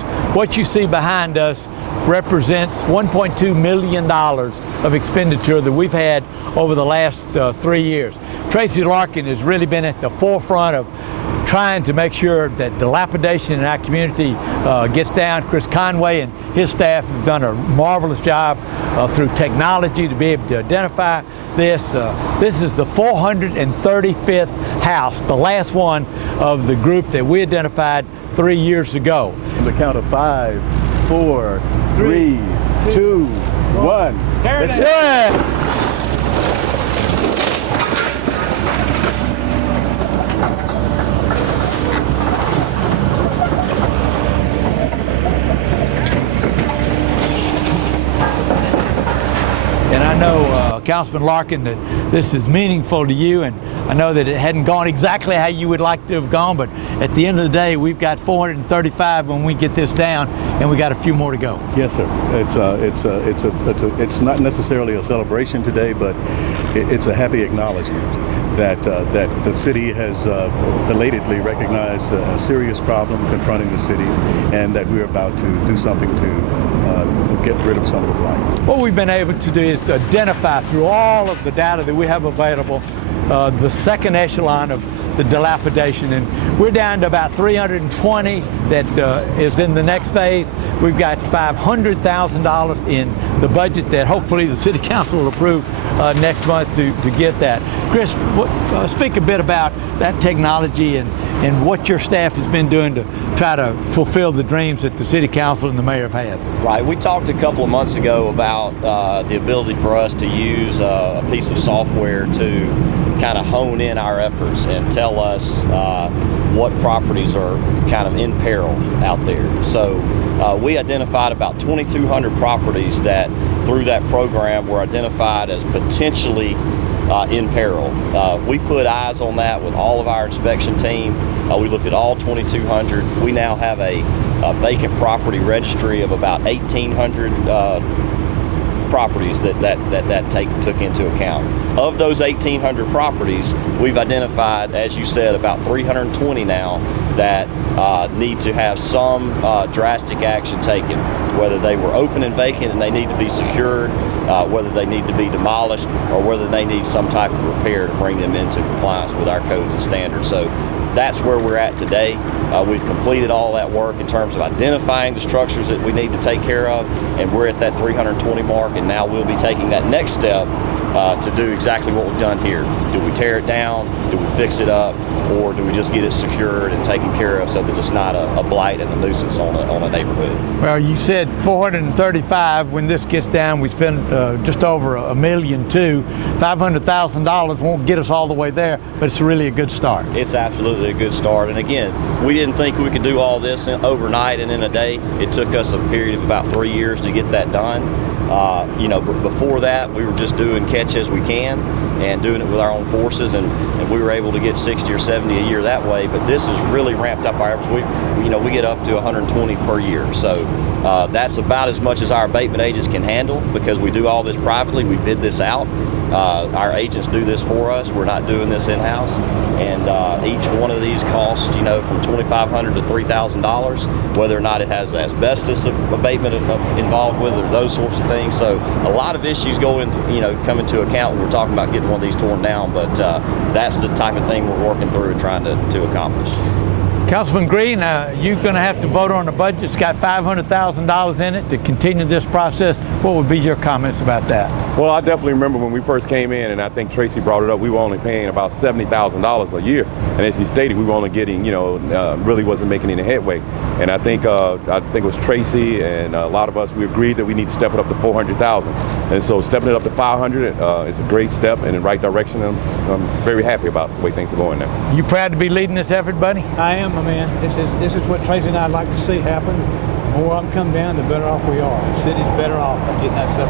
streets. What you see behind us represents $1.2 million of expenditure that we've had over the last 3 years. Tracy Larkin has really been at the forefront of trying to make sure that dilapidation in our community gets down. Chris Conway and his staff have done a marvelous job through technology to be able to identify this. This is the 435th house, the last one of the group that we identified 3 years ago. On the count of 5, 4, 3, 2, 1. There it is. And I know, Councilman Larkin, that this is meaningful to you, and I know that it hadn't gone exactly how you would like to have gone, but at the end of the day, we've got 435 when we get this down, and we got a few more to go. Yes, sir. It's not necessarily a celebration today, but it's a happy acknowledgement that the city has belatedly recognized a serious problem confronting the city, and that we're about to do something to get rid of some of the blight. What we've been able to do is to identify through all of the data that we have available the second echelon of the dilapidation, and we're down to about 320 that is in the next phase. We've got $500,000 in the budget that hopefully the City Council will approve next month to get that. Chris, speak a bit about that technology and what your staff has been doing to try to fulfill the dreams that the City Council and the Mayor have had. Right. We talked a couple of months ago about the ability for us to use a piece of software to kind of hone in our efforts and tell us what properties are kind of in peril out there. So we identified about 2,200 properties that through that program were identified as potentially in peril. We put eyes on that with all of our inspection team. We looked at all 2,200. We now have a vacant property registry of about 1,800 properties that took into account. Of those 1,800 properties, we've identified, as you said, about 320 now that need to have some drastic action taken, whether they were open and vacant and they need to be secured, whether they need to be demolished, or whether they need some type of repair to bring them into compliance with our codes and standards. So that's where we're at today. We've completed all that work in terms of identifying the structures that we need to take care of, and we're at that 320 mark, and now we'll be taking that next step to do exactly what we've done here. Do we tear it down? Do we fix it up? Or do we just get it secured and taken care of so that it's not a blight and a nuisance on a neighborhood? Well, you said 435. When this gets down, we spend just over $1.2 million. $500,000 won't get us all the way there, but it's really a good start. It's absolutely a good start. And again, we didn't think we could do all this overnight and in a day. It took us a period of about 3 years to get that done. Before that, we were just doing catch as we can and doing it with our own forces, and we were able to get 60 or 70 a year that way. But this has really ramped up our efforts. We get up to 120 per year. So that's about as much as our abatement agents can handle, because we do all this privately. We bid this out. Our agents do this for us. We're not doing this in-house. And each one of these costs, from $2,500 to $3,000, whether or not it has asbestos abatement involved with it, or those sorts of things. So a lot of issues come into account when we're talking about getting one of these torn down. But that's the type of thing we're working through and trying to accomplish. Councilman Green, you're going to have to vote on the budget. It's got $500,000 in it to continue this process. What would be your comments about that? Well, I definitely remember when we first came in, and I think Tracy brought it up, we were only paying about $70,000 a year. And as he stated, we were only getting, really wasn't making any headway. And I think it was Tracy and a lot of us, we agreed that we need to step it up to $400,000. And so stepping it up to $500 is a great step in the right direction. And I'm very happy about the way things are going now. You proud to be leading this effort, buddy? I am, my man. This is what Tracy and I'd like to see happen. The more of them come down, the better off we are. The city's better off by getting that stuff